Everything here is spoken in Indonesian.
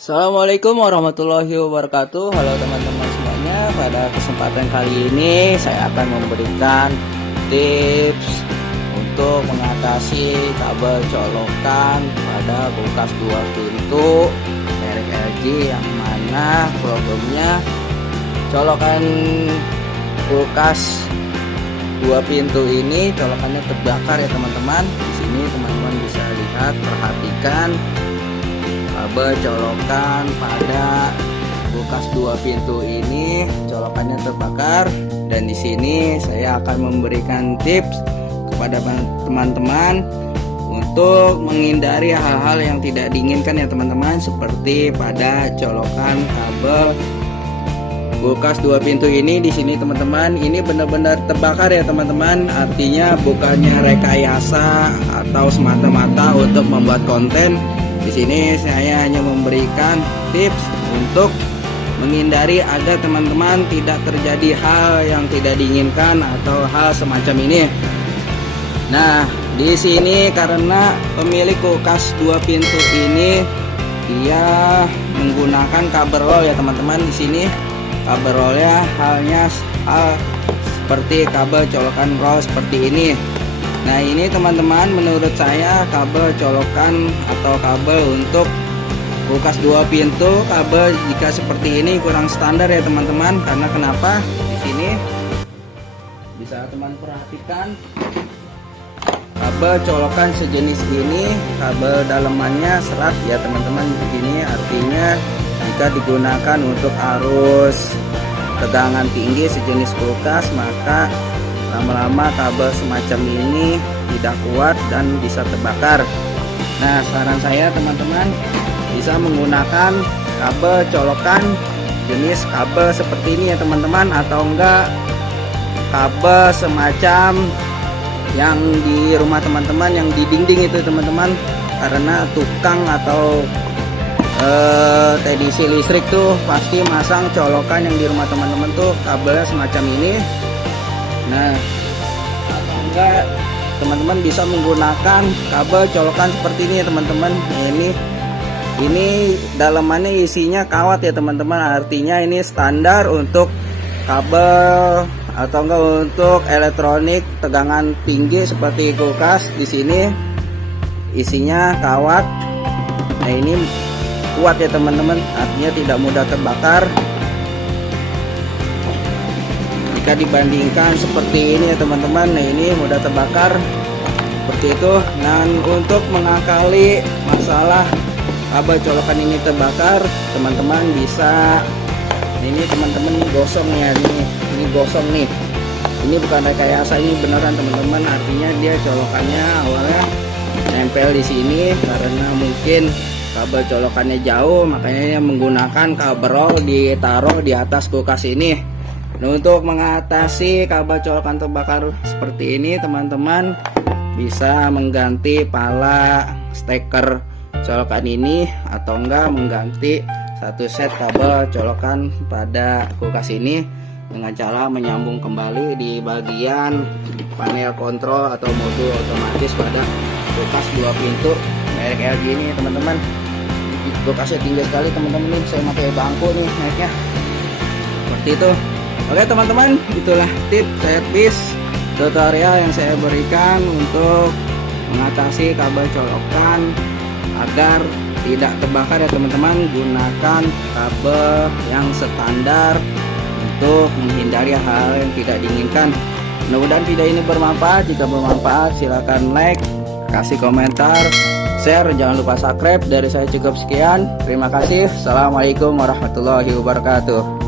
Assalamualaikum warahmatullahi wabarakatuh. Halo teman-teman semuanya. Pada kesempatan kali ini saya akan memberikan tips untuk mengatasi kabel colokan pada kulkas 2 pintu merek LG, yang mana problemnya colokan kulkas 2 pintu ini colokannya terbakar ya teman-teman. Di sini teman-teman bisa lihat, perhatikan kabel colokan pada kulkas 2 pintu ini colokannya terbakar, dan di sini saya akan memberikan tips kepada teman-teman untuk menghindari hal-hal yang tidak diinginkan ya teman-teman, seperti pada colokan kabel kulkas 2 pintu ini. Di sini teman-teman, ini benar-benar terbakar ya teman-teman. Artinya bukannya rekayasa atau semata-mata untuk membuat konten. Di sini saya hanya memberikan tips untuk menghindari agar teman-teman tidak terjadi hal yang tidak diinginkan atau hal semacam ini. Nah, di sini karena pemilik kulkas 2 pintu ini dia menggunakan cover roll ya teman-teman. Di sini cover rollnya halnya seperti kabel colokan roll seperti ini. Nah, ini teman-teman, menurut saya kabel colokan atau kabel untuk kulkas 2 pintu, kabel jika seperti ini kurang standar ya teman-teman. Karena kenapa? Di sini bisa teman perhatikan, kabel colokan sejenis ini kabel dalamannya serat ya teman-teman. Begini artinya jika digunakan untuk arus tegangan tinggi sejenis kulkas, maka lama-lama kabel semacam ini tidak kuat dan bisa terbakar. Nah, saran saya teman-teman bisa menggunakan kabel colokan jenis kabel seperti ini ya teman-teman, atau enggak kabel semacam yang di rumah teman-teman yang di dinding itu teman-teman. Karena tukang atau teknisi listrik tuh pasti masang colokan yang di rumah teman-teman tuh kabelnya semacam ini. Nah, atau enggak teman-teman bisa menggunakan kabel colokan seperti ini ya teman-teman. Nah, ini dalamannya isinya kawat ya teman-teman. Artinya ini standar untuk kabel atau enggak untuk elektronik tegangan tinggi seperti kulkas. Di sini isinya kawat. Nah, ini kuat ya teman-teman, artinya tidak mudah terbakar jika dibandingkan seperti ini ya teman-teman. Nah, ini mudah terbakar seperti itu. Dan untuk mengakali masalah kabel colokan ini terbakar, teman-teman bisa, ini teman-teman gosong ya, ini gosong nih. Ini bukan rekayasa, ini beneran teman-teman. Artinya dia colokannya awalnya nempel di sini karena mungkin kabel colokannya jauh, makanya dia menggunakan cover roll ditaruh di atas kulkas ini. Nah, untuk mengatasi kabel colokan terbakar seperti ini, teman-teman bisa mengganti pala steker colokan ini, atau enggak mengganti satu set kabel colokan pada kulkas ini dengan cara menyambung kembali di bagian panel kontrol atau modul otomatis pada kulkas 2 pintu merek LG ini teman-teman. Kulkasnya tinggi sekali teman-teman, nih saya pakai bangku nih naiknya seperti itu. Oke teman-teman, itulah tips servis tutorial yang saya berikan untuk mengatasi kabel colokan agar tidak terbakar ya teman-teman. Gunakan kabel yang standar untuk menghindari hal yang tidak diinginkan. Mudah-mudahan video ini bermanfaat. Jika bermanfaat silahkan like, kasih komentar, share, jangan lupa subscribe. Dari saya cukup sekian, terima kasih. Assalamualaikum warahmatullahi wabarakatuh.